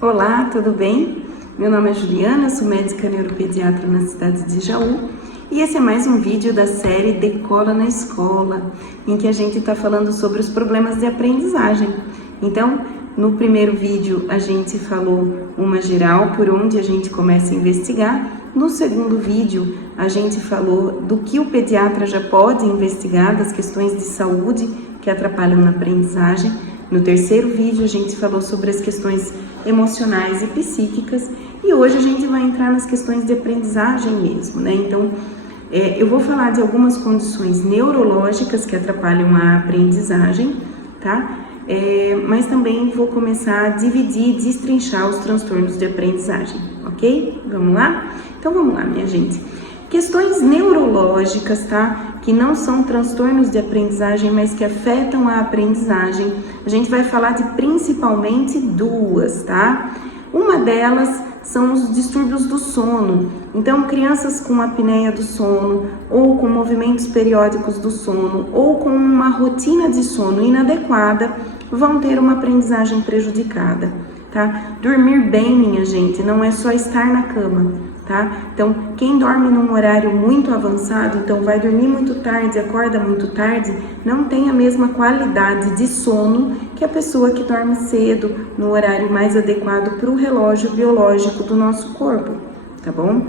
Olá, tudo bem? Meu nome é Juliana, sou médica neuropediatra na cidade de Jaú e esse é mais um vídeo da série Decola na Escola, em que a gente está falando sobre os problemas de aprendizagem. Então, no primeiro vídeo a gente falou uma geral por onde a gente começa a investigar. No segundo vídeo a gente falou do que o pediatra já pode investigar, das questões de saúde que atrapalham na aprendizagem. No terceiro vídeo a gente falou sobre as questões emocionais e psíquicas e hoje a gente vai entrar nas questões de aprendizagem mesmo, né? Então, eu vou falar de algumas condições neurológicas que atrapalham a aprendizagem, tá? Mas também vou começar a dividir e destrinchar os transtornos de aprendizagem, ok? Vamos lá? Então vamos lá, minha gente. Questões neurológicas, tá? Que não são transtornos de aprendizagem, mas que afetam a aprendizagem. A gente vai falar de principalmente duas, tá? Uma delas são os distúrbios do sono. Então, crianças com apneia do sono, ou com movimentos periódicos do sono, ou com uma rotina de sono inadequada, vão ter uma aprendizagem prejudicada, tá? Dormir bem, minha gente, não é só estar na cama, tá? Então, quem dorme num horário muito avançado, então vai dormir muito tarde, acorda muito tarde, não tem a mesma qualidade de sono que a pessoa que dorme cedo, no horário mais adequado para o relógio biológico do nosso corpo, tá bom?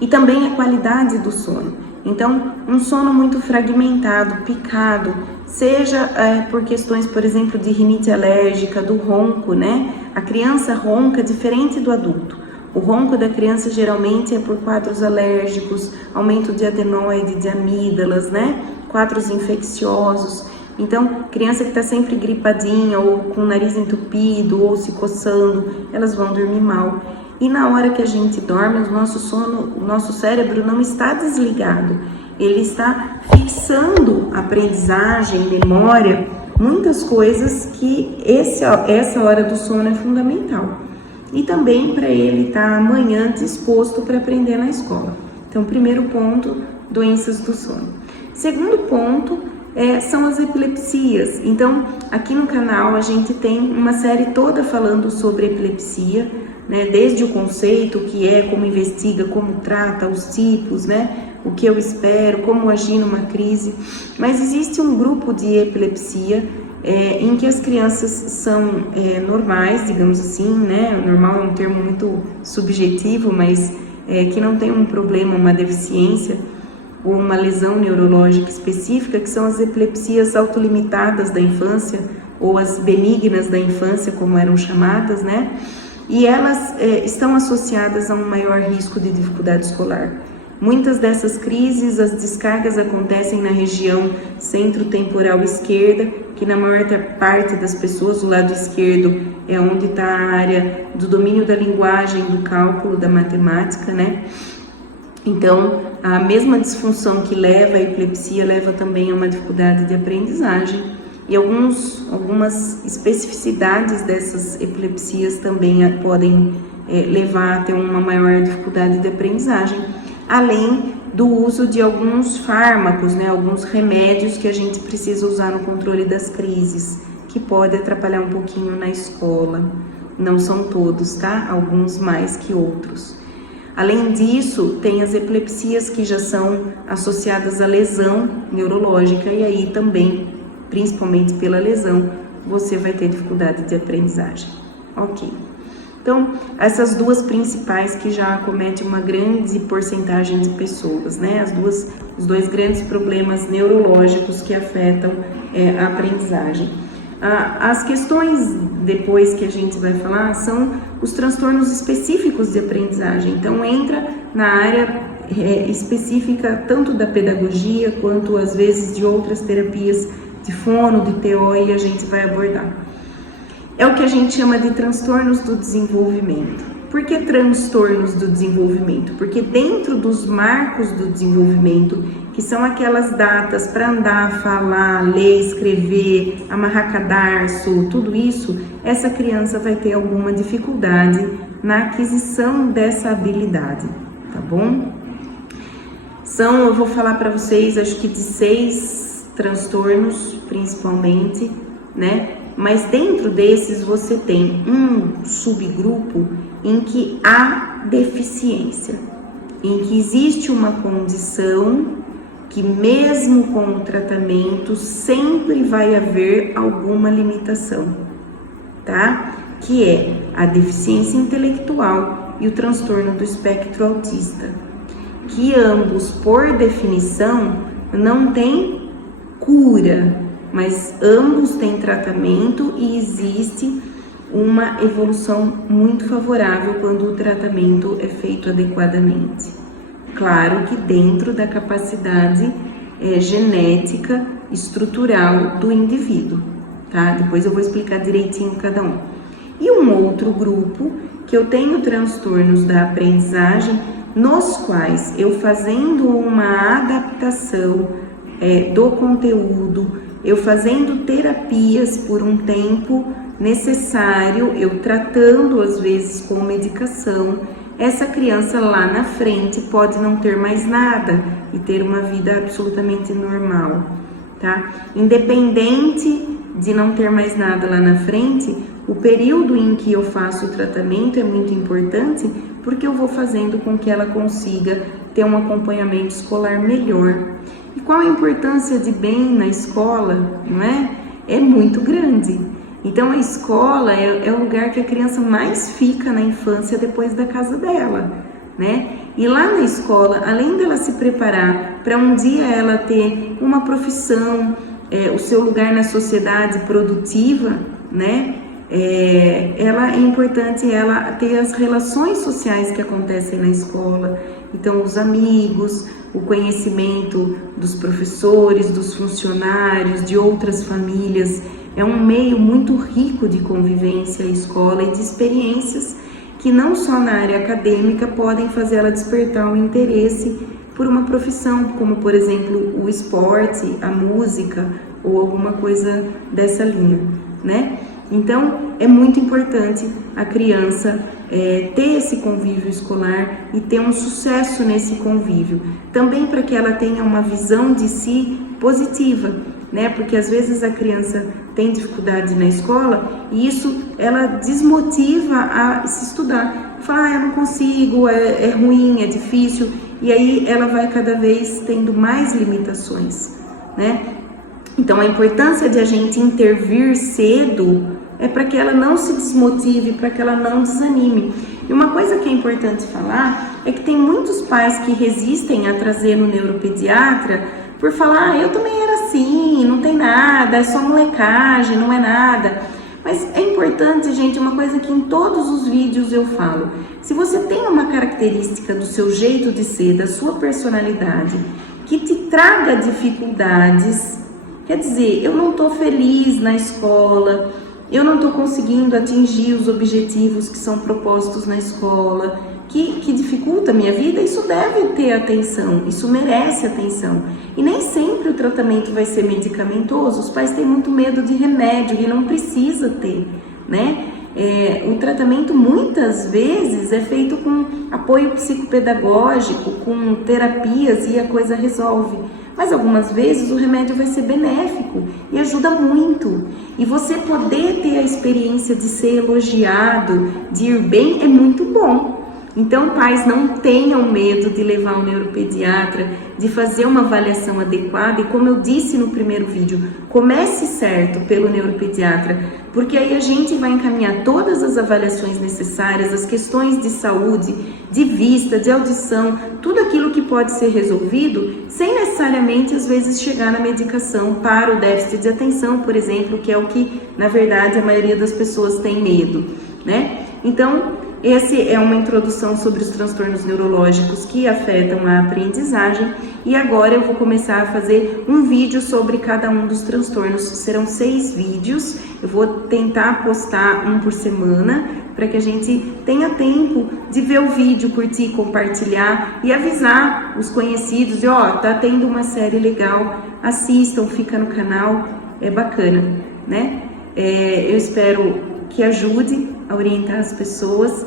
E também a qualidade do sono. Então, um sono muito fragmentado, picado, seja por questões, por exemplo, de rinite alérgica, do ronco, né? A criança ronca diferente do adulto. O ronco da criança geralmente é por quadros alérgicos, aumento de adenoide, de amígdalas, né? Quadros infecciosos. Então, criança que está sempre gripadinha ou com o nariz entupido ou se coçando, elas vão dormir mal. E na hora que a gente dorme, o nosso cérebro não está desligado. Ele está fixando aprendizagem, memória, muitas coisas que essa hora do sono é fundamental. E também para ele estar amanhã disposto para aprender na escola. Então, primeiro ponto, doenças do sono. Segundo ponto, são as epilepsias. Então, aqui no canal a gente tem uma série toda falando sobre epilepsia, né? Desde o conceito, que é, como investiga, como trata, os tipos, né? O que eu espero, como agir numa crise. Mas existe um grupo de epilepsia em que as crianças são normais, digamos assim, né? Normal é um termo muito subjetivo, mas que não tem um problema, uma deficiência ou uma lesão neurológica específica, que são as epilepsias autolimitadas da infância, ou as benignas da infância, como eram chamadas, né? E elas estão associadas a um maior risco de dificuldade escolar. Muitas dessas crises, as descargas acontecem na região centro-temporal esquerda, que na maior parte das pessoas, o lado esquerdo é onde está a área do domínio da linguagem, do cálculo, da matemática, né? Então, a mesma disfunção que leva à epilepsia leva também a uma dificuldade de aprendizagem. E algumas especificidades dessas epilepsias também podem levar a ter uma maior dificuldade de aprendizagem, além do uso de alguns fármacos, né, alguns remédios que a gente precisa usar no controle das crises, que pode atrapalhar um pouquinho na escola. Não são todos, tá? Alguns mais que outros. Além disso, tem as epilepsias que já são associadas à lesão neurológica e aí também, principalmente pela lesão, você vai ter dificuldade de aprendizagem. Ok. Então, essas duas principais que já acometem uma grande porcentagem de pessoas, né? Os dois grandes problemas neurológicos que afetam a aprendizagem. As questões depois que a gente vai falar são os transtornos específicos de aprendizagem. Então, entra na área específica tanto da pedagogia quanto às vezes de outras terapias de fono, de TO, e a gente vai abordar. É o que a gente chama de transtornos do desenvolvimento. Por que transtornos do desenvolvimento? Porque dentro dos marcos do desenvolvimento, que são aquelas datas para andar, falar, ler, escrever, amarrar cadarço, tudo isso, essa criança vai ter alguma dificuldade na aquisição dessa habilidade, tá bom? Eu vou falar para vocês, acho que de 6 transtornos, principalmente, né? Mas dentro desses você tem um subgrupo em que há deficiência, em que existe uma condição que mesmo com o tratamento sempre vai haver alguma limitação, tá? Que é a deficiência intelectual e o transtorno do espectro autista, que ambos, por definição, não têm cura, mas ambos têm tratamento e existe uma evolução muito favorável quando o tratamento é feito adequadamente. Claro que dentro da capacidade genética estrutural do indivíduo, tá? Depois eu vou explicar direitinho cada um. E um outro grupo que eu tenho transtornos da aprendizagem, nos quais eu fazendo uma adaptação do conteúdo, eu fazendo terapias por um tempo necessário, eu tratando às vezes com medicação, essa criança lá na frente pode não ter mais nada e ter uma vida absolutamente normal, tá? Independente de não ter mais nada lá na frente, o período em que eu faço o tratamento é muito importante porque eu vou fazendo com que ela consiga ter um acompanhamento escolar melhor. E qual a importância de bem na escola, não é? É muito grande. Então a escola é o lugar que a criança mais fica na infância depois da casa dela, né? E lá na escola, além dela se preparar para um dia ela ter uma profissão, o seu lugar na sociedade produtiva, né? É importante ela ter as relações sociais que acontecem na escola. Então os amigos, o conhecimento dos professores, dos funcionários, de outras famílias. É um meio muito rico de convivência, a escola, e de experiências que não só na área acadêmica podem fazer ela despertar um interesse por uma profissão, como por exemplo o esporte, a música ou alguma coisa dessa linha, né? Então é muito importante a criança ter esse convívio escolar e ter um sucesso nesse convívio, também para que ela tenha uma visão de si positiva, né? Porque às vezes a criança tem dificuldade na escola e isso ela desmotiva a se estudar. Fala, eu não consigo, é ruim, é difícil, e aí ela vai cada vez tendo mais limitações, né? Então a importância de a gente intervir cedo é para que ela não se desmotive, para que ela não desanime. E uma coisa que é importante falar é que tem muitos pais que resistem a trazer no neuropediatra por falar, eu também era assim, não tem nada, é só molecagem, não é nada. Mas é importante, gente, uma coisa que em todos os vídeos eu falo. Se você tem uma característica do seu jeito de ser, da sua personalidade, que te traga dificuldades, quer dizer, eu não estou feliz na escola, eu não estou conseguindo atingir os objetivos que são propostos na escola, que dificulta a minha vida, isso deve ter atenção, isso merece atenção. E nem sempre o tratamento vai ser medicamentoso, os pais têm muito medo de remédio e não precisa ter, né? O tratamento muitas vezes é feito com apoio psicopedagógico, com terapias e a coisa resolve. Mas algumas vezes o remédio vai ser benéfico e ajuda muito. E você poder ter a experiência de ser elogiado, de ir bem, é muito bom. Então, pais, não tenham medo de levar o neuropediatra, de fazer uma avaliação adequada. E como eu disse no primeiro vídeo, comece certo pelo neuropediatra, porque aí a gente vai encaminhar todas as avaliações necessárias, as questões de saúde, de vista, de audição, tudo aquilo que pode ser resolvido, sem necessariamente, às vezes, chegar na medicação para o déficit de atenção, por exemplo, que é o que, na verdade, a maioria das pessoas tem medo, né? Então, essa é uma introdução sobre os transtornos neurológicos que afetam a aprendizagem, e agora eu vou começar a fazer um vídeo sobre cada um dos transtornos. Serão 6 vídeos, eu vou tentar postar um por semana, para que a gente tenha tempo de ver o vídeo, curtir, compartilhar e avisar os conhecidos de, tá tendo uma série legal, assistam, fica no canal, é bacana, né? Eu espero que ajude a orientar as pessoas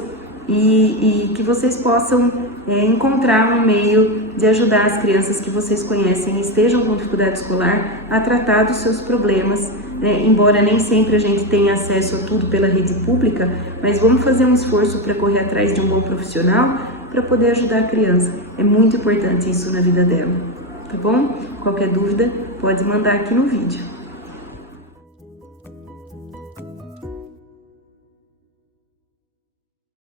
e que vocês possam encontrar um meio de ajudar as crianças que vocês conhecem e estejam com dificuldade escolar a tratar dos seus problemas, embora nem sempre a gente tenha acesso a tudo pela rede pública, mas vamos fazer um esforço para correr atrás de um bom profissional para poder ajudar a criança. É muito importante isso na vida dela, tá bom? Qualquer dúvida, pode mandar aqui no vídeo.